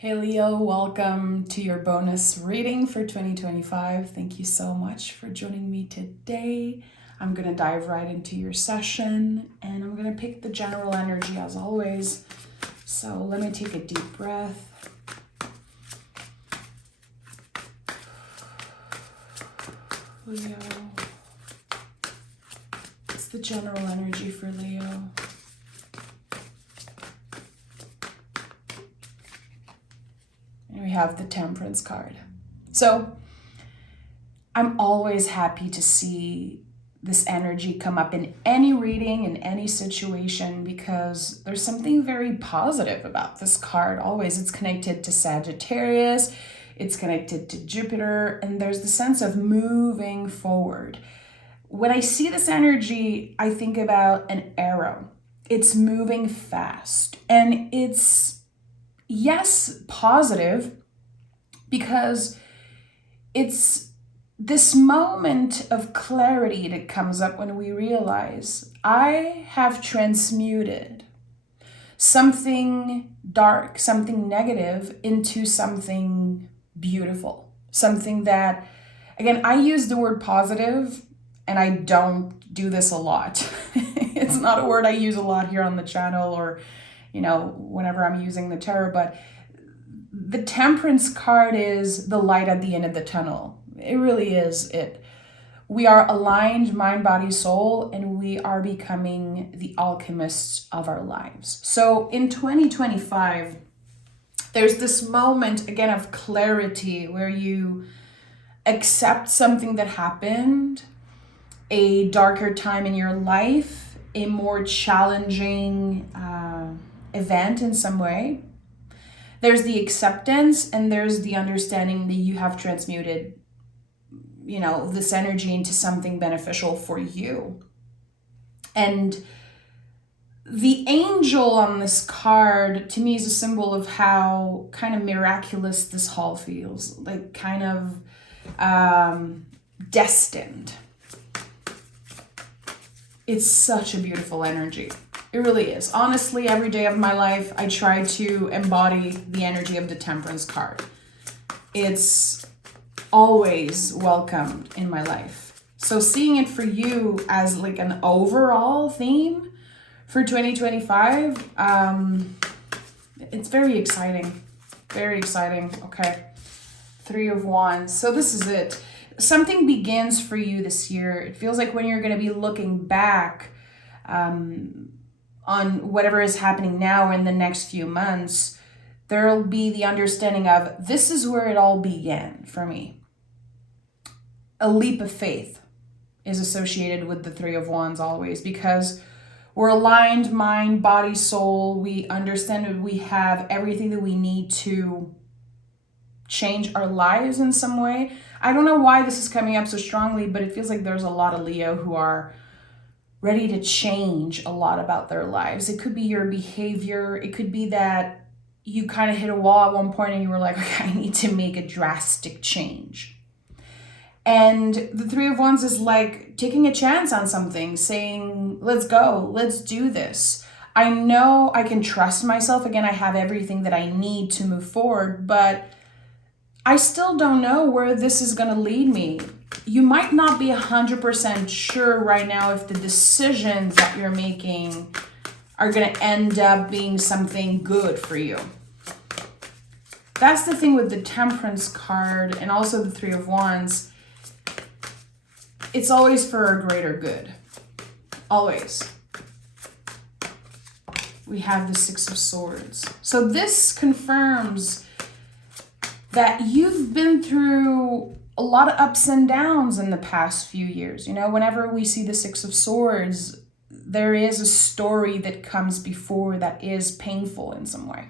Hey Leo, welcome to your bonus reading for 2025. Thank you so much for joining me today. I'm going to dive right into your session and I'm going to pick the general energy as always. So let me take a deep breath. Leo. It's the general energy for Leo. And we have the Temperance card. So I'm always happy to see this energy come up in any reading, in any situation, because there's something very positive about this card. Always, it's connected to Sagittarius, it's connected to Jupiter, and there's the sense of moving forward. When I see this energy, I think about an arrow. It's moving fast, and it's, yes, positive, because it's this moment of clarity that comes up when we realize I have transmuted something dark, something negative into something beautiful. Something that, again, I use the word positive and I don't do this a lot. It's not a word I use a lot here on the channel or, whenever I'm using the tarot, but the Temperance card is the light at the end of the tunnel. It really is it. We are aligned, mind, body, soul, and we are becoming the alchemists of our lives. So in 2025, there's this moment, again, of clarity where you accept something that happened, a darker time in your life, a more challenging event in some way. There's the acceptance and there's the understanding that you have transmuted this energy into something beneficial for you. And the angel on this card to me is a symbol of how kind of miraculous this haul feels, like kind of destined. It's such a beautiful energy. It really is. Honestly, every day of my life, I try to embody the energy of the Temperance card. It's always welcomed in my life. So seeing it for you as like an overall theme for 2025, it's very exciting. Very exciting. Okay. 3 of Wands. So this is it. Something begins for you this year. It feels like when you're going to be looking back on whatever is happening now in the next few months, there'll be the understanding of this is where it all began for me. A leap of faith is associated with the 3 of Wands always, because we're aligned, mind, body, soul. We understand that we have everything that we need to change our lives in some way. I don't know why this is coming up so strongly, but it feels like there's a lot of Leo who are ready to change a lot about their lives. It could be your behavior. It could be that you kind of hit a wall at one point and you were like, okay, I need to make a drastic change. And the 3 of Wands is like taking a chance on something, saying, let's go, let's do this. I know I can trust myself. Again, I have everything that I need to move forward, but I still don't know where this is going to lead me. You might not be 100% sure right now if the decisions that you're making are going to end up being something good for you. That's the thing with the Temperance card and also the 3 of Wands. It's always for a greater good. Always. We have the 6 of Swords. So this confirms that you've been through a lot of ups and downs in the past few years. Whenever we see the 6 of Swords, there is a story that comes before that is painful in some way.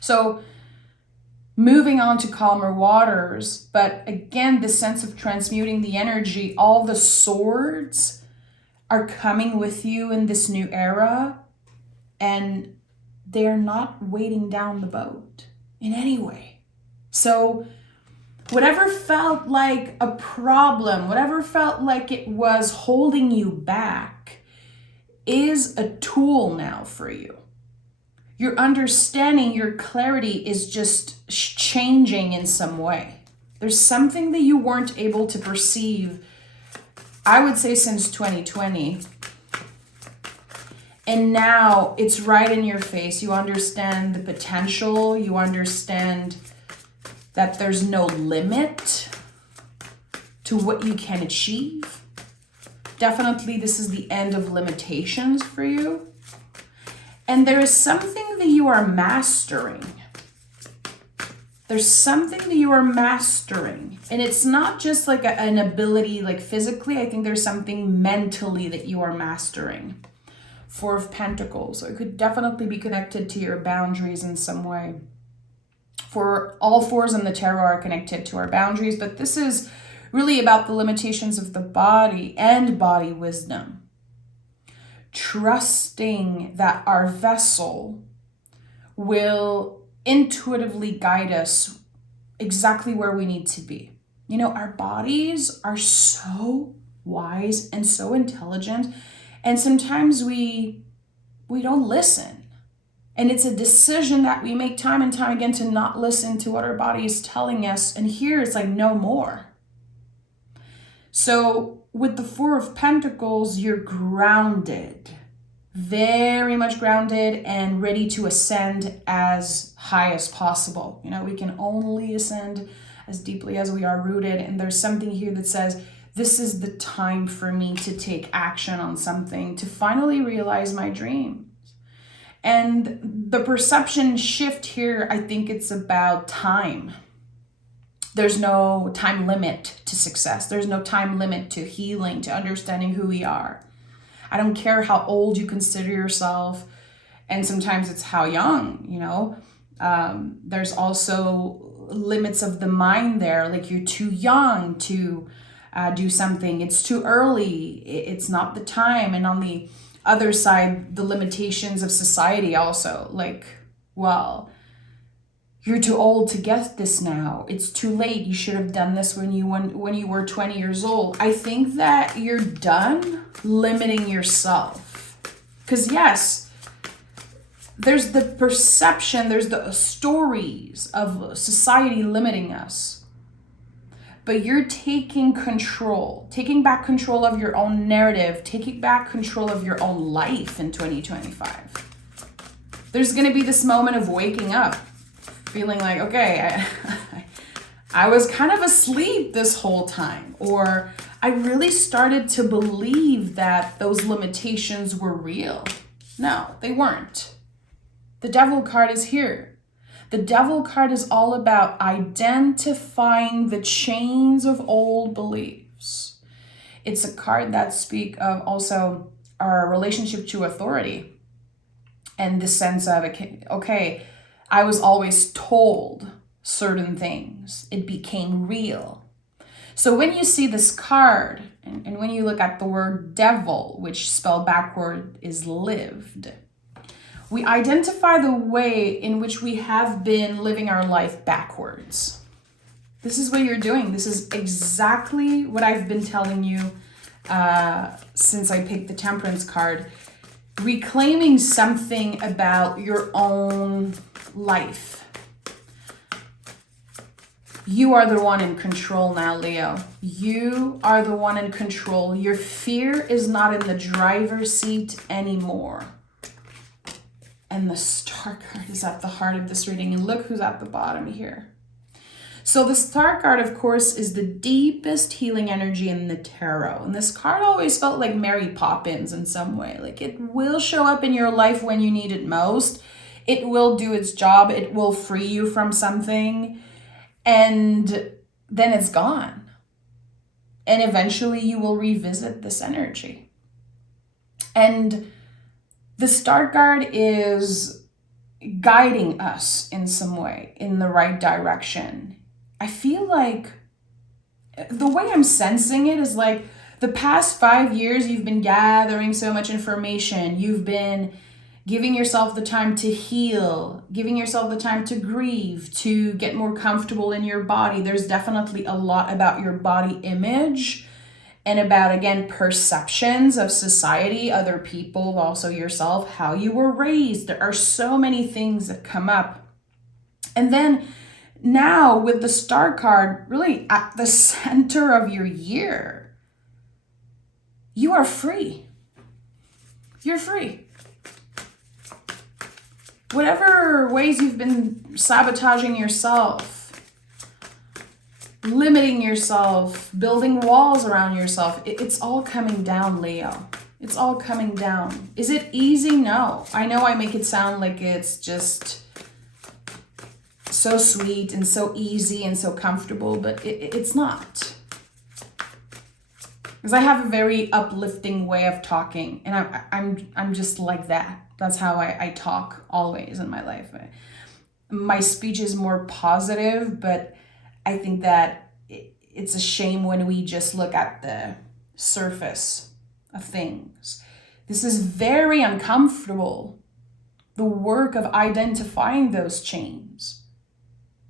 So moving on to calmer waters, but again, the sense of transmuting the energy, all the swords are coming with you in this new era, and they're not weighting down the boat in any way. So whatever felt like a problem, whatever felt like it was holding you back, is a tool now for you. Your understanding, your clarity is just changing in some way. There's something that you weren't able to perceive, I would say, since 2020. And now it's right in your face. You understand the potential. You understand that there's no limit to what you can achieve. Definitely, this is the end of limitations for you. And there is something that you are mastering. There's something that you are mastering. And it's not just like an ability, like physically. I think there's something mentally that you are mastering. Four of Pentacles. So it could definitely be connected to your boundaries in some way. For all fours in the tarot are connected to our boundaries, but this is really about the limitations of the body and body wisdom. Trusting that our vessel will intuitively guide us exactly where we need to be. You know, our bodies are so wise and so intelligent, and sometimes we don't listen. And it's a decision that we make time and time again to not listen to what our body is telling us. And here it's like no more. So with the Four of Pentacles, you're grounded, very much grounded and ready to ascend as high as possible. You know, we can only ascend as deeply as we are rooted. And there's something here that says, this is the time for me to take action on something, to finally realize my dreams. And the perception shift here, I think it's about time. There's no time limit to success. There's no time limit to healing, to understanding who we are. I don't care how old you consider yourself, and sometimes it's how young, you know. There's also limits of the mind there, like you're too young to do something. It's too early. It's not the time. And on the other side, the limitations of society also, like, well, you're too old to get this now. It's too late. You should have done this when you were 20 years old. I think that you're done limiting yourself. Because yes, there's the perception, there's the stories of society limiting us. But you're taking control, taking back control of your own narrative, taking back control of your own life in 2025. There's going to be this moment of waking up, feeling like, okay, I was kind of asleep this whole time, or I really started to believe that those limitations were real. No, they weren't. The Devil card is here. The Devil card is all about identifying the chains of old beliefs. It's a card that speaks of also our relationship to authority and the sense of, okay, I was always told certain things. It became real. So when you see this card, and when you look at the word devil, which spelled backward is lived, we identify the way in which we have been living our life backwards. This is what you're doing. This is exactly what I've been telling you since I picked the Temperance card. Reclaiming something about your own life. You are the one in control now, Leo. You are the one in control. Your fear is not in the driver's seat anymore. And the Star card is at the heart of this reading. And look who's at the bottom here. So the Star card, of course, is the deepest healing energy in the tarot. And this card always felt like Mary Poppins in some way. Like it will show up in your life when you need it most. It will do its job. It will free you from something. And then it's gone. And eventually you will revisit this energy. And the Star card is guiding us in some way, in the right direction. I feel like the way I'm sensing it is like the past 5 years, you've been gathering so much information. You've been giving yourself the time to heal, giving yourself the time to grieve, to get more comfortable in your body. There's definitely a lot about your body image and about, again, perceptions of society, other people, also yourself, how you were raised. There are so many things that come up. And then now with the Star card, really at the center of your year, you are free. You're free. Whatever ways you've been sabotaging yourself, limiting yourself, building walls around yourself, it's all coming down, Leo. It's all coming down. Is it easy? No. I know I make it sound like it's just so sweet and so easy and so comfortable, but it's not. Because I have a very uplifting way of talking, and I'm just like that. That's how I talk always in my life. My speech is more positive, but I think that it's a shame when we just look at the surface of things. This is very uncomfortable, the work of identifying those chains.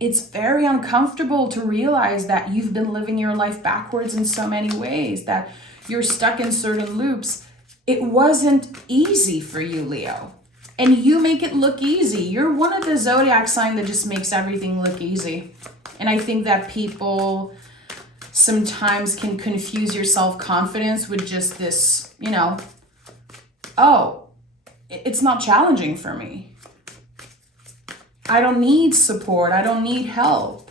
It's very uncomfortable to realize that you've been living your life backwards in so many ways, that you're stuck in certain loops. It wasn't easy for you, Leo. And you make it look easy. You're one of the zodiac sign that just makes everything look easy. And I think that people sometimes can confuse your self-confidence with just this, oh, it's not challenging for me. I don't need support. I don't need help.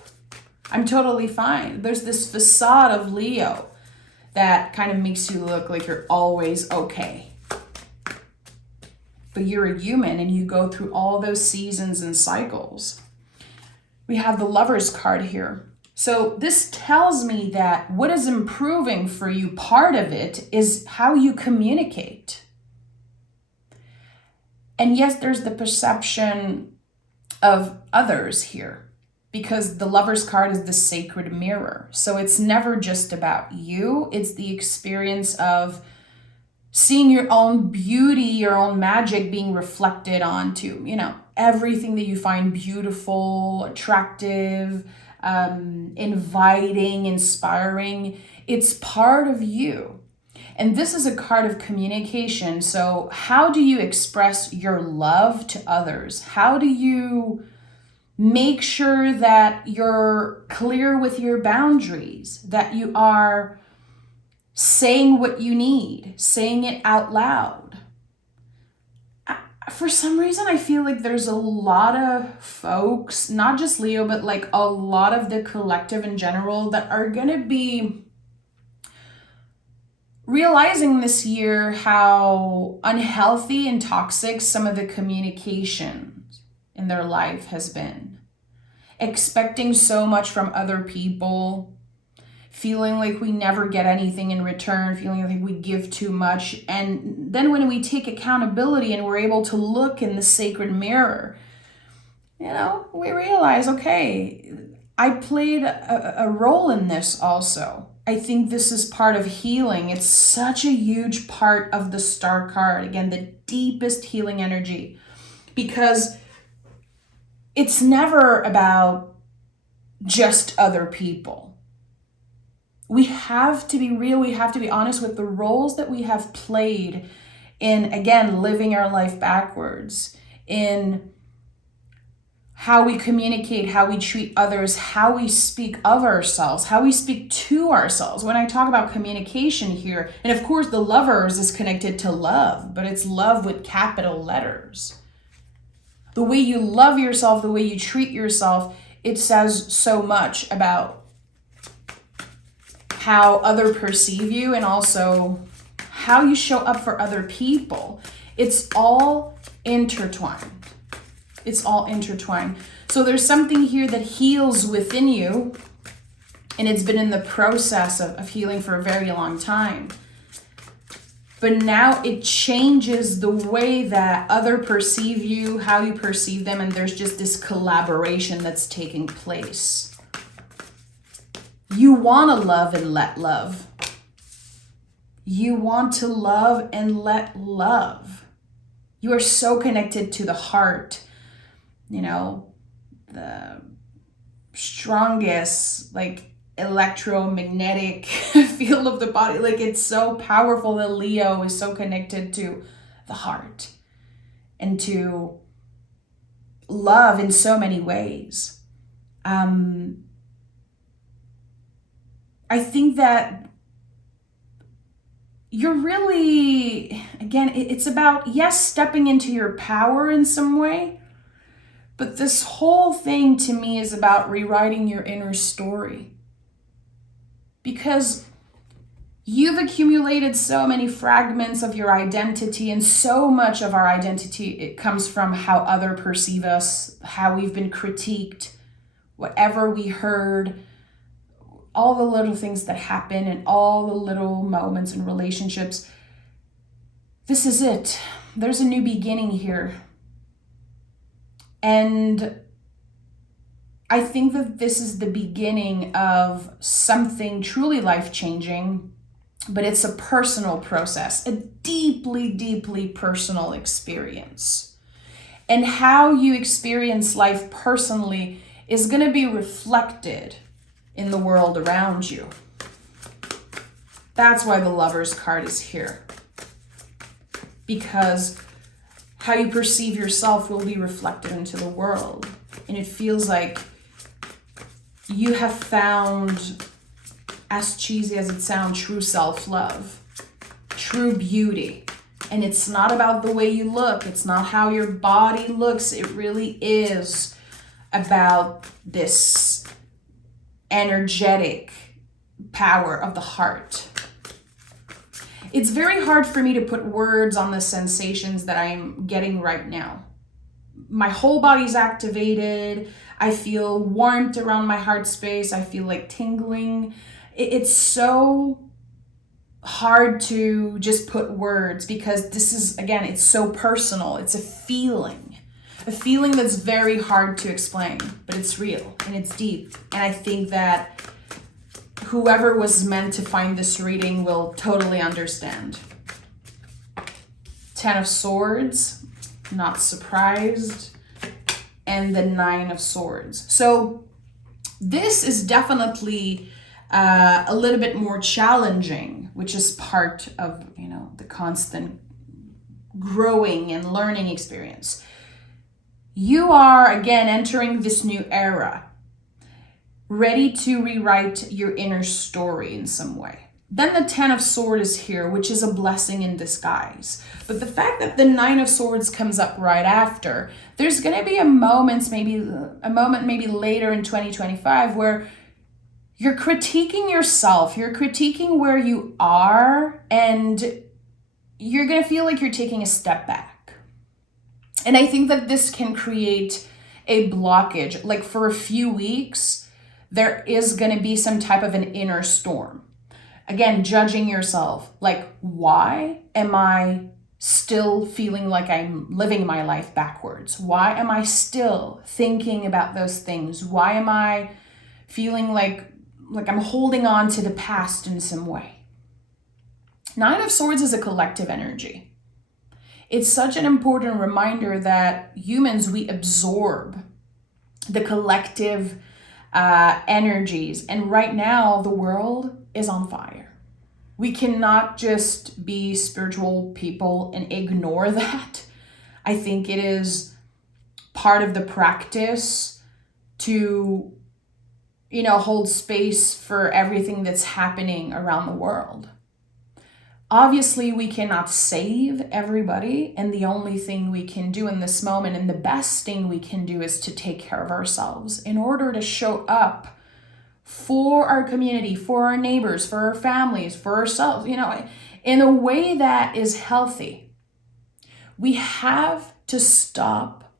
I'm totally fine. There's this facade of Leo that kind of makes you look like you're always okay. But you're a human and you go through all those seasons and cycles. We have the Lover's card here. So this tells me that what is improving for you, part of it, is how you communicate. And yes, there's the perception of others here, because the Lover's card is the sacred mirror. So it's never just about you. It's the experience of seeing your own beauty, your own magic being reflected onto, everything that you find beautiful, attractive, inviting, inspiring. It's part of you. And this is a card of communication. So how do you express your love to others? How do you make sure that you're clear with your boundaries, that you are saying what you need, saying it out loud? For some reason, I feel like there's a lot of folks, not just Leo, but like a lot of the collective in general, that are going to be realizing this year how unhealthy and toxic some of the communications in their life has been. Expecting so much from other people, feeling like we never get anything in return, feeling like we give too much. And then when we take accountability and we're able to look in the sacred mirror, we realize, okay, I played a role in this also. I think this is part of healing. It's such a huge part of the Star card. Again, the deepest healing energy, because it's never about just other people. We have to be real. We have to be honest with the roles that we have played in, again, living our life backwards, in how we communicate, how we treat others, how we speak of ourselves, how we speak to ourselves. When I talk about communication here, and of course the Lovers is connected to love, but it's love with capital letters. The way you love yourself, the way you treat yourself, it says so much about how others perceive you and also how you show up for other people. It's all intertwined. It's all intertwined. So there's something here that heals within you, and it's been in the process of healing for a very long time. But now it changes the way that others perceive you, how you perceive them, and there's just this collaboration that's taking place. You want to love and let love. You want to love and let love. You are so connected to the heart. The strongest, electromagnetic field of the body. Like, it's so powerful that Leo is so connected to the heart and to love in so many ways. I think that you're really, again, it's about, yes, stepping into your power in some way, but this whole thing to me is about rewriting your inner story. Because you've accumulated so many fragments of your identity, and so much of our identity, it comes from how others perceive us, how we've been critiqued, whatever we heard, all the little things that happen and all the little moments in relationships. This is it. There's a new beginning here. And I think that this is the beginning of something truly life-changing, but it's a personal process, a deeply, deeply personal experience. And how you experience life personally is going to be reflected in the world around you. That's why the Lover's card is here. Because how you perceive yourself will be reflected into the world. And it feels like you have found, as cheesy as it sounds, true self-love, true beauty. And it's not about the way you look. It's not how your body looks. It really is about this energetic power of the heart. It's very hard for me to put words on the sensations that I'm getting right now. My whole body's activated. I feel warmth around my heart space. I feel like tingling. It's so hard to just put words, because this is, again, it's so personal. It's a feeling that's very hard to explain, but it's real and it's deep. And I think that whoever was meant to find this reading will totally understand. 10 of Swords, not surprised, and the 9 of Swords. So this is definitely a little bit more challenging, which is part of, the constant growing and learning experience. You are, again, entering this new era, ready to rewrite your inner story in some way. Then the 10 of Swords is here, which is a blessing in disguise. But the fact that the 9 of Swords comes up right after, there's going to be a moment maybe later in 2025 where you're critiquing yourself, you're critiquing where you are, and you're going to feel like you're taking a step back. And I think that this can create a blockage. Like, for a few weeks, there is going to be some type of an inner storm. Again, judging yourself. Like, why am I still feeling like I'm living my life backwards? Why am I still thinking about those things? Why am I feeling like I'm holding on to the past in some way? 9 of Swords is a collective energy. It's such an important reminder that humans, we absorb the collective energies. And right now, the world is on fire. We cannot just be spiritual people and ignore that. I think it is part of the practice to, hold space for everything that's happening around the world. Obviously, we cannot save everybody, and the only thing we can do in this moment, and the best thing we can do, is to take care of ourselves in order to show up for our community, for our neighbors, for our families, for ourselves, in a way that is healthy. We have to stop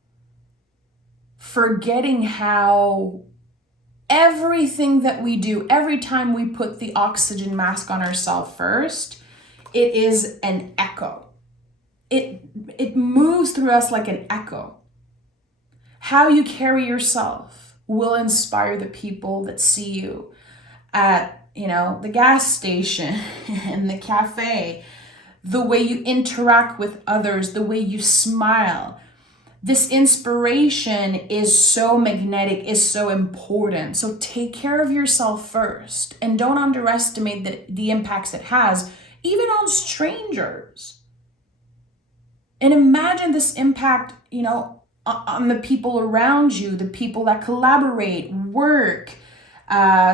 forgetting how everything that we do, every time we put the oxygen mask on ourselves first, it is an echo. It moves through us like an echo. How you carry yourself will inspire the people that see you at, the gas station and the cafe, the way you interact with others, the way you smile, this inspiration is so magnetic, is so important. So take care of yourself first, and don't underestimate the impacts it has, even on strangers. And imagine this impact, on the people around you, the people that collaborate, work,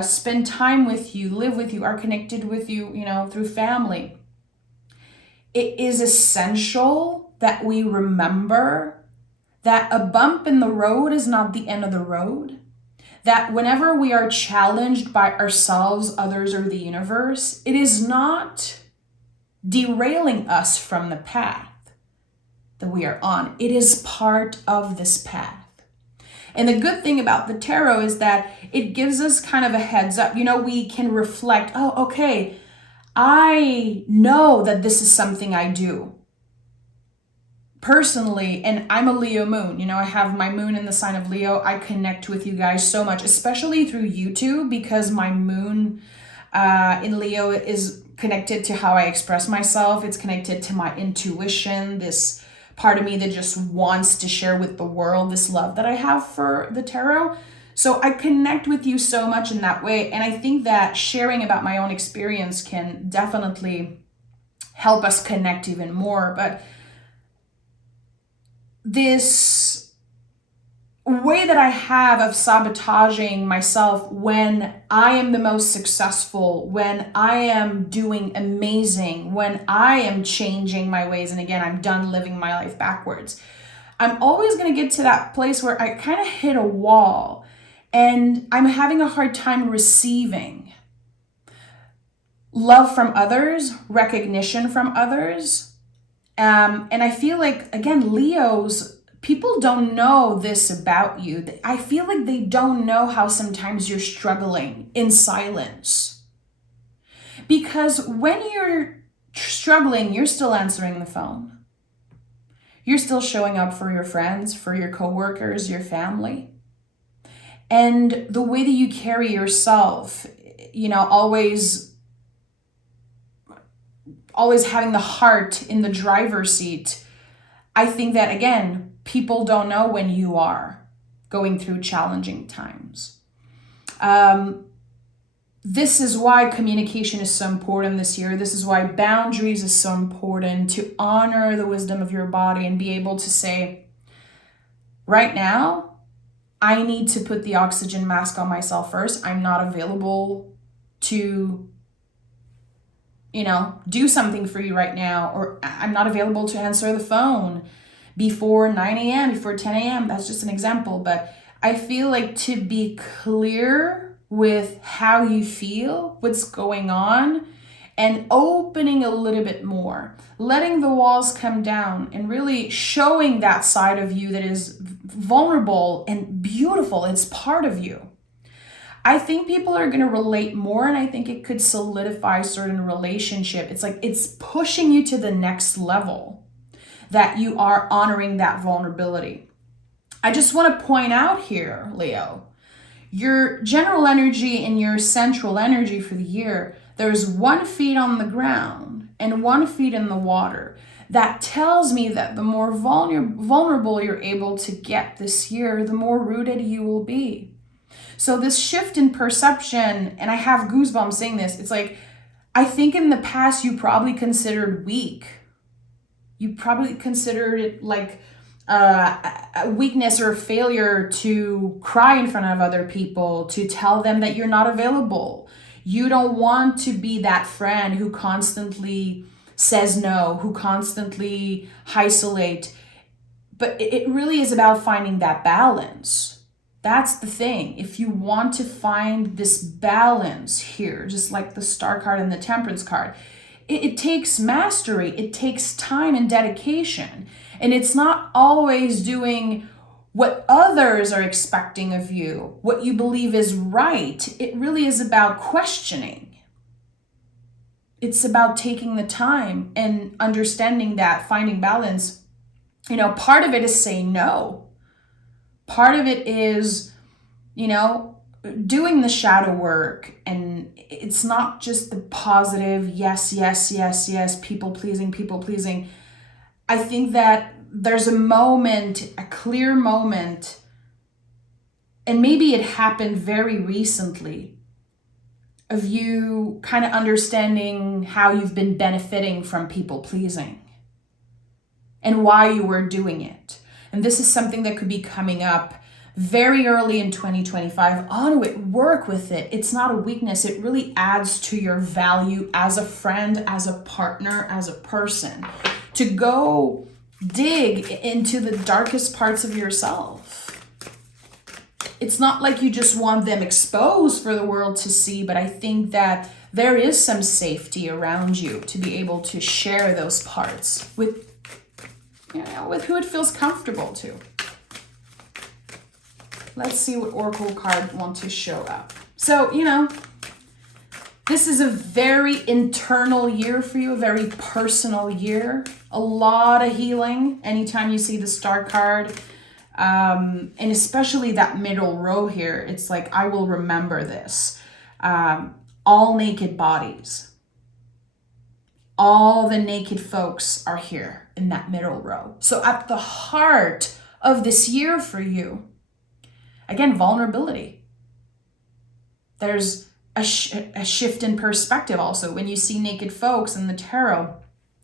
spend time with you, live with you, are connected with you, through family. It is essential that we remember that a bump in the road is not the end of the road. That whenever we are challenged by ourselves, others, or the universe, it is not derailing us from the path that we are on. It is part of this path. And the good thing about the tarot is that it gives us kind of a heads up. We can reflect, oh, okay, I know that this is something I do personally, and I'm a Leo moon. I have my moon in the sign of Leo. I connect with you guys so much, especially through YouTube, because my moon in Leo is connected to how I express myself. It's connected to my intuition, this part of me that just wants to share with the world this love that I have for the tarot. So I connect with you so much in that way. And I think that sharing about my own experience can definitely help us connect even more. But this way that I have of sabotaging myself when I am the most successful, when I am doing amazing, when I am changing my ways, and again, I'm done living my life backwards, I'm always going to get to that place where I kind of hit a wall and I'm having a hard time receiving love from others, recognition from others. And I feel like, again, Leos, people don't know this about you. I feel like they don't know how sometimes you're struggling in silence. Because when you're struggling, you're still answering the phone. You're still showing up for your friends, for your coworkers, your family. And the way that you carry yourself, always having the heart in the driver's seat. I think that, again, people don't know when you are going through challenging times. This is why communication is so important this year. This is why boundaries is so important, to honor the wisdom of your body and be able to say, right now, I need to put the oxygen mask on myself first. I'm not available to do something for you right now, or I'm not available to answer the phone before 9 a.m., before 10 a.m. That's just an example. But I feel like to be clear with how you feel, what's going on, and opening a little bit more, letting the walls come down and really showing that side of you that is vulnerable and beautiful. It's part of you. I think people are going to relate more, and I think it could solidify certain relationship. It's like it's pushing you to the next level, that you are honoring that vulnerability. I just want to point out here, Leo, your general energy and your central energy for the year, there's 1 foot on the ground and 1 foot in the water. That tells me that the more vulnerable you're able to get this year, the more rooted you will be. So this shift in perception, and I have goosebumps saying this, it's like, I think in the past you probably considered weak. You probably considered it like a weakness or a failure to cry in front of other people, to tell them that you're not available. You don't want to be that friend who constantly says no, who constantly isolate. But it really is about finding that balance. That's the thing. If you want to find this balance here, just like the Star card and the Temperance card, it takes mastery. It takes time and dedication. And it's not always doing what others are expecting of you, what you believe is right. It really is about questioning. It's about taking the time and understanding that, finding balance. Part of it is saying no. Part of it is, doing the shadow work. And it's not just the positive, yes, people pleasing. I think that there's a moment, a clear moment, and maybe it happened very recently, of you kind of understanding how you've been benefiting from people pleasing and why you were doing it. And this is something that could be coming up very early in 2025. Honor it, work with it. It's not a weakness. It really adds to your value as a friend, as a partner, as a person, to go dig into the darkest parts of yourself. It's not like you just want them exposed for the world to see, but I think that there is some safety around you to be able to share those parts with, with who it feels comfortable to. Let's see what Oracle card wants to show up. So, this is a very internal year for you, a very personal year. A lot of healing anytime you see the Star card. And especially that middle row here, it's like, I will remember this. All naked bodies. All the naked folks are here in that middle row. So at the heart of this year for you, again, vulnerability. There's a shift in perspective also. When you see naked folks in the tarot,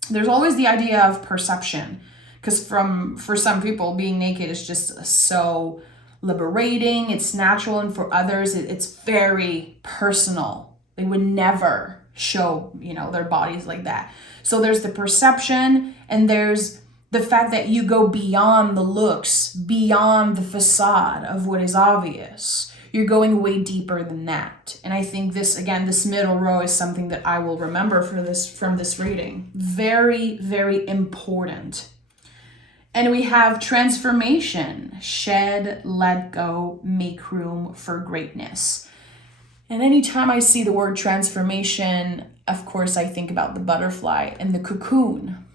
there's always the idea of perception. Because for some people, being naked is just so liberating, it's natural, and for others, it's very personal. They would never show, their bodies like that. So there's the perception, and there's the fact that you go beyond the looks, beyond the facade of what is obvious. You're going way deeper than that. And I think this middle row is something that I will remember from this reading. Very, very important. And we have transformation, shed, let go, make room for greatness. And anytime I see the word transformation, of course, I think about the butterfly and the cocoon.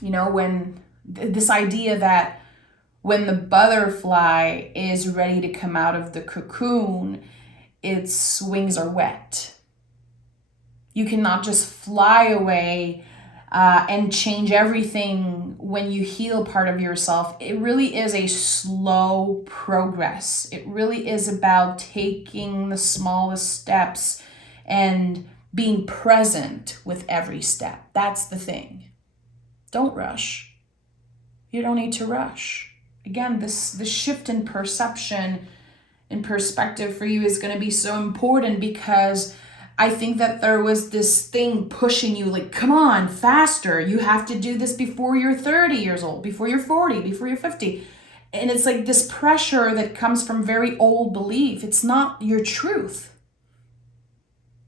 When this idea that when the butterfly is ready to come out of the cocoon, its wings are wet. You cannot just fly away and change everything when you heal part of yourself. It really is a slow progress. It really is about taking the smallest steps and being present with every step. That's the thing. Don't rush. You don't need to rush. Again, the shift in perception and perspective for you is going to be so important, because I think that there was this thing pushing you, like, come on, faster. You have to do this before you're 30 years old, before you're 40, before you're 50. And it's like this pressure that comes from very old belief. It's not your truth.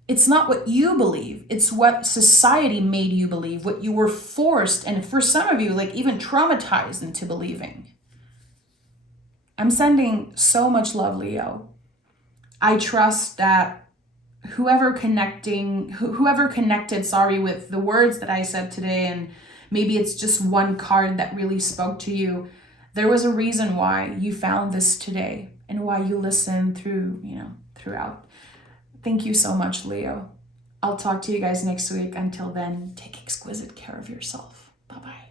It's not what you believe. It's what society made you believe, what you were forced, and for some of you, like even traumatized into believing. I'm sending so much love, Leo. I trust that whoever connected, with the words that I said today, and maybe it's just one card that really spoke to you, there was a reason why you found this today and why you listened throughout. Thank you so much, Leo. I'll talk to you guys next week. Until then, take exquisite care of yourself. Bye-bye.